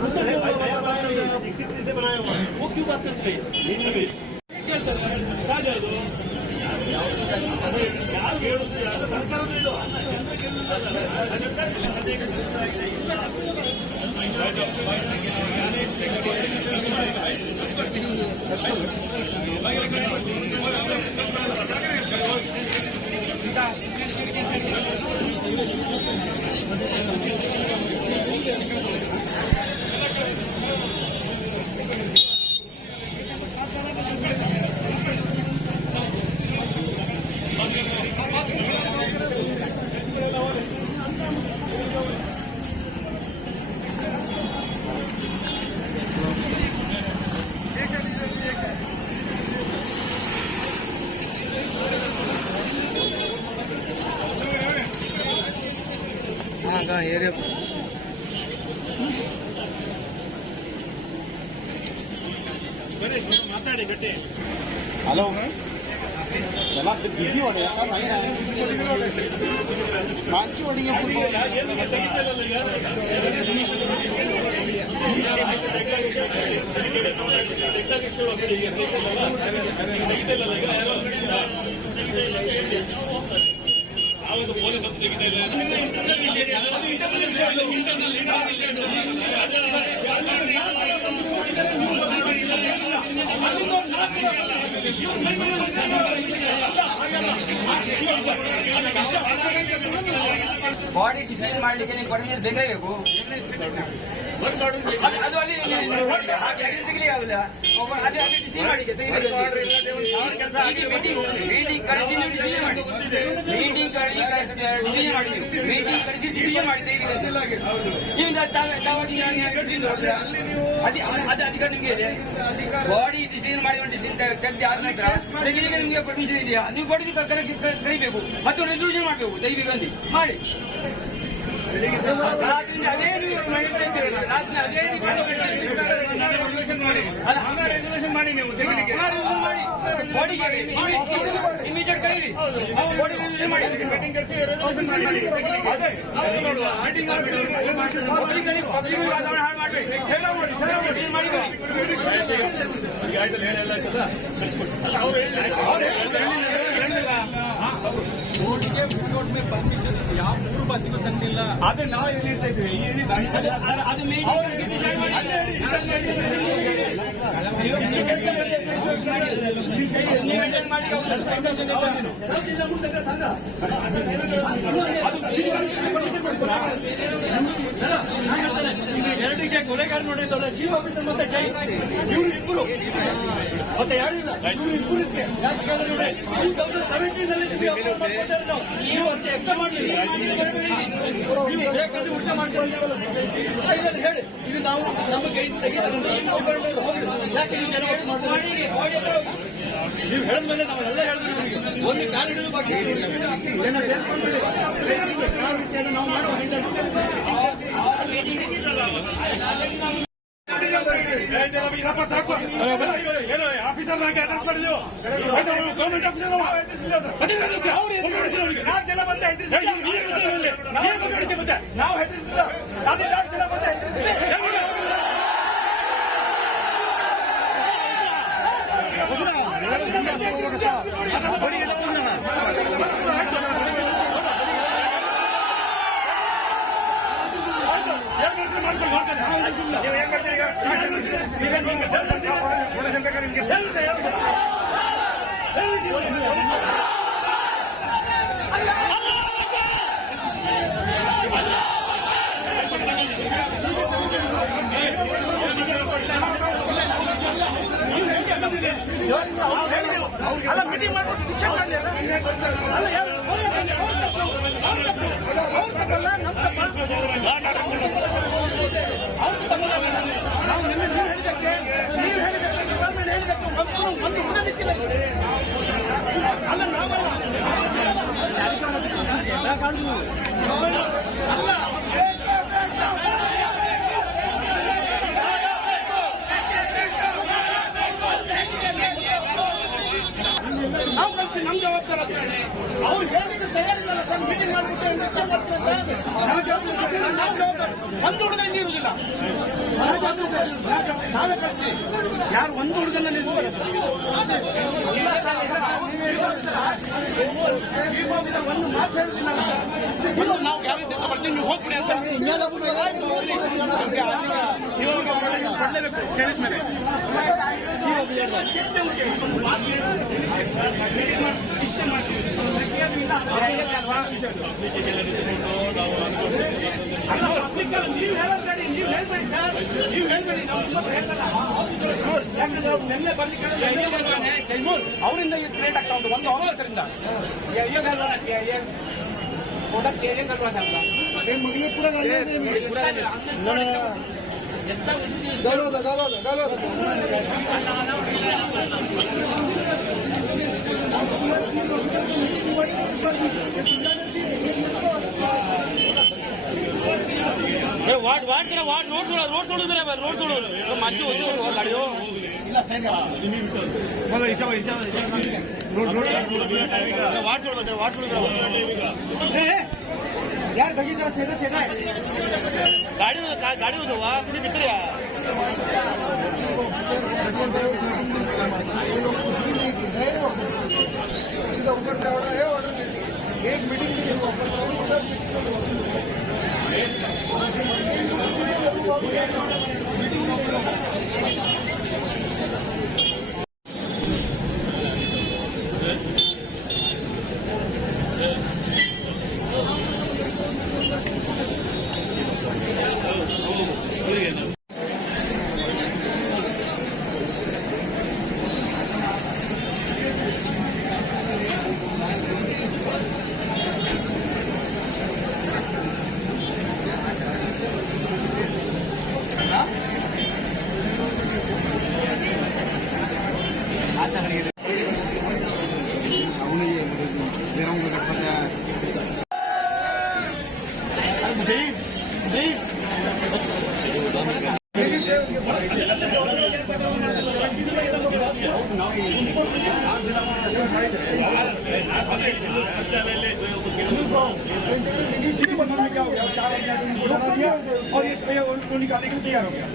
से बनाया हुआ है, वो क्यों बात करते हैं? ಮಾತಾಡಿ ಗಟ್ಟಿ. ಹಲೋ ಎಲ್ಲ ಬಿಸಿ ಹೊಡೆ ಮಾಂಚಿ ಹೊಡಿಗೆ ಪೊಲೀಸ್ ಬಾಡಿ ಡಿಸೈನ್ ಮಾಡ್ಲಿಕ್ಕೆ ನೀವು ಪರ್ಮಿಷನ್ ಬೇಕೇ ಬೇಕು. ಅದು ತೆಗಿಲಿಕ್ಕೆ ಆಗುದಿಲ್ಲ. ಅದು ಡಿಸೈನ್ ಮಾಡ್ಲಿಕ್ಕೆ ಮೀಟಿಂಗ್ ಕಳಿಸಿ ಡಿಸಿಷನ್ ಮಾಡಿ, ಮೀಟಿಂಗ್ ಕಳಿಸಿ ಡಿಸಿಷನ್ ಮಾಡಿ, ಮೀಟಿಂಗ್ ಕಳಿಸಿ ಡಿಸಿಷನ್ ಮಾಡಿ ಅದು ಅಧಿಕಾರ ನಿಮ್ಗೆ ಇದೆ. ಬಾಡಿ ಡಿಸೈನ್ ಮಾಡಿ ಒಂದು ಡಿಸೈನ್ ತೆಗೆದು ಆದ ನಂತರ ತೆಗಿಲಿಕ್ಕೆ ನಿಮ್ಗೆ ಪರ್ಮಿಷನ್ ಇದೆಯಾ? ನೀವು ಬಾಡಿ ಕರಿಬೇಕು ಮತ್ತು ರೆಸಲ್ಯೂಷನ್ ಮಾಡಬೇಕು ದೈವಿಗಂದಿ ಮಾಡಿ. ರಾತ್ರಿ ಅದೇ ಮಾಡಿ ನೀವು ಬಾಡಿಗೆ ಇಮಿಡಿಯೇಟ್ ಕರೀರಿ, ಬಾಡಿ ರೆಸಲ್ಯೂಷನ್ ಮಾಡಿ ವಾತಾವರಣ ಹಾಳು ಮಾಡಬೇಡಿ. ರೋಡ್ಗೆ ರೋಡ್ ಮೇಲೆ ಪರ್ಮಿಷನ್ ಯಾವ ಮೂರು ಬಸ್ಸಿಗೂ ತಂದಿಲ್ಲ. ಅದೇ ನಾವು ಹೇಳಿರ್ತಾ ಇದ್ದೀವಿ. ಎರಡಕ್ಕೆ ಕೊಲೆಗಾರ ನೋಡಿದ್ದಲ್ಲ, ಜೀವ ಆಫೀಸರ್ ಮತ್ತೆ ಜೈ ಇವರು ಇಬ್ಬರು ಮತ್ತೆ ಯಾರಿಲ್ಲ, ಇವರು ಇಬ್ಬರು ನೀವು ಅಂತ ಎಕ್ಸ್ಟ್ರಾ ಮಾಡಲಿಲ್ಲ. ಬೇಕಾದ್ರೆ ಊಟ ಮಾಡ್ಕೊಂಡು ಹೇಳಿ, ಇದು ನಾವು ನಮಗೆ ತೆಗೆದು ಯಾಕೆ ನೀವು ಜನ ಒಟ್ಟು ಮಾಡ್ತೀವಿ? ನೀವು ಹೇಳಿದ್ಮೇಲೆ ನಾವೆಲ್ಲ ಹೇಳಿದ್ವಿ. ಒಂದು ಕಾಲಿಡಲು ಬಾಕಿ ಏನೋ ಹೇಳ್ಕೊಂಡ್ಬಿಡಿ. ಯಾವ ರೀತಿಯಾದ ನಾವು ಮಾಡುವ ಆಫೀಸರ್ ಅಡ್ರೆಸ್ ಮಾಡಿದ್ರು. ಗೌರ್ಮೆಂಟ್ ಆಫೀಸರ್ ನಾವು ಹೆದರಿಸಿಲ್ಲ. ಅಲ್ಲ ಮೀಟಿಂಗ್ ಮಾಡ್ಕೊಂಡು ಶಿಕ್ಷೆ ಮಾಡಲಿ ಅಲ್ಲ ಯಾರು ನಾವು ನಿನ್ನೆ ನೀವು ಹೇಳಿದ್ದಕ್ಕೆ ಡಿಪಾರ್ಟ್ಮೆಂಟ್ ಹೇಳಿದ್ದಕ್ಕೆ ಒಂದು ಹುಡುಗಿಕ್ಕಿಲ್ಲ. ಅಲ್ಲ ನಾವಲ್ಲ ಅಲ್ಲ ನಾವು ಕಳಿಸಿ ನಮ್ಮ ಜವಾಬ್ದಾರ. ಅವ್ರು ಹೇಳಿದ್ರೆ ತಯಾರಿಲ್ಲ ಸರ್, ಮೀಟಿಂಗ್ ಮಾಡಿಬಿಟ್ಟು ನಾವು ಜವಾಬ್ದಾರಿ. ಒಂದು ಹುಡುಗ ಇನ್ನಿರುವುದಿಲ್ಲ. ನಾವೇ ಕಳಿಸ್ತೀವಿ. ಯಾರು ಒಂದು ಹುಡುಗನ ನಿಲ್ಸ್ತಾರೆ ಒಂದು ಮಾತು ಹೇಳ್ತೀನಿ ನಾವು ಗ್ಯಾರಂಟಿ ಬರ್ತೀವಿ, ನೀವು ಹೋಗ್ಬಿಡಿ ಅಂತ ಕೊಡಲೇಬೇಕು ಕೇಳಿದ ಮೇಲೆ. ನೀವು ಹೇಳಬೇಡಿ, ನೀವು ಹೇಳ್ಬೇಡಿ ಸರ್, ನೀವು ಹೇಳ್ಬೇಡಿ. ನಾವು ನಿಮ್ಮತ್ರ ಹೇಳ್ತಾರ ಯಾಕಂದ್ರೆ ಅವ್ರು ನಿನ್ನೆ ಬರ್ಲಿಕ್ಕೆ ಅವರಿಂದ ಇದು ಕ್ರಿಯೇಟ್ ಆಗ್ತಾ ಉಂಟು ಒಂದು ಆಫೀಸರಿಂದ. वाट वाट करा वाट रोड छोड़ो मेरा रोड छोड़ो माची होती है गाड़ियों वाट छोड़ो यार बगी जरा सेटा सेटा गाड़ी हो वा तुम्ही मित्र या एक मीटिंग के लिए वापस और ये उनका तैयार हो गया।